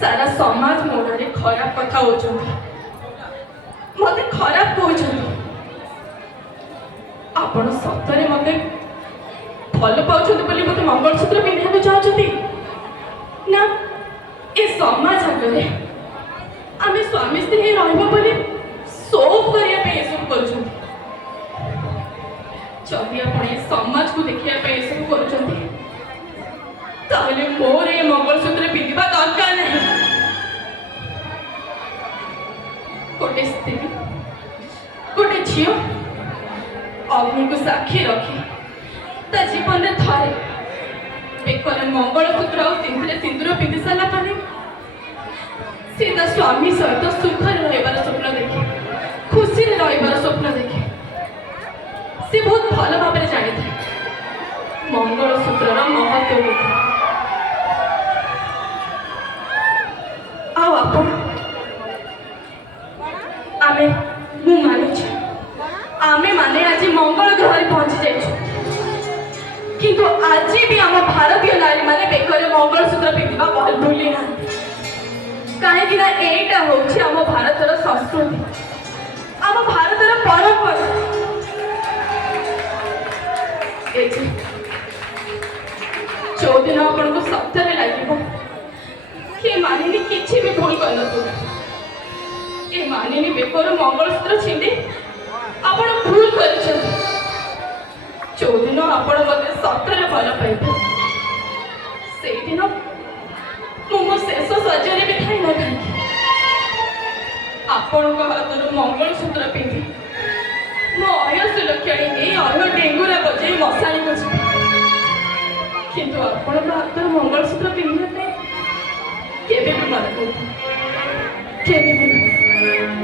सारा समाज मोड़े खराब कथा हो मत खराब कहते आपण सतरे मत भल पाँच मत मंगलसूत्र पिंधा चाहते ना ए समाज आगे आम स्वामी स्त्री रही सोप करने सब कर समाज को देखा सब कर मोर ये मंगलसूत्र पिंधा दरकार नहीं गोटे स्त्री गोटे झी अग्नि को साक्षी रखी ता जीवन में थरे बेकर मंगलसूत्र और सिंदूर पिंधि सारा से स्वामी सहित सुखर रही स्वप्न देखे खुशी रही स्वप्न देखे से बहुत भल भाव जानी था मंगलसूत्र महत्व आमे मु मानुचे आमे माने आज मंगल ग्रह पहुंची जाइछु किंतु आज भी आम भारतीय नारी माने बेकर मंगलसूत्र पिंधा भूली ना कहीं एटा होछि आम भारतर संस्कृति आम भारतर परंपरा जो दिन आपन को सप्ताह लगे कि मानिनी किसी भी भूल कर ए मानिनी बेकर मंगलसूत्र छिंदी आपण भूल कर जो दिन आपण मते सतरे भल पाइबे से दिन मो शेष सज्जरे भी थाई ना कहीं आपण हाथ मंगलसूत्र पिंधि मो अयस लक्षणी अय डेंगुरा बजे मशाणी को किंतु आपण हाथ मंगलसूत्र पिंधे केबे भी मन को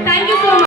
थैंक यू सो मच।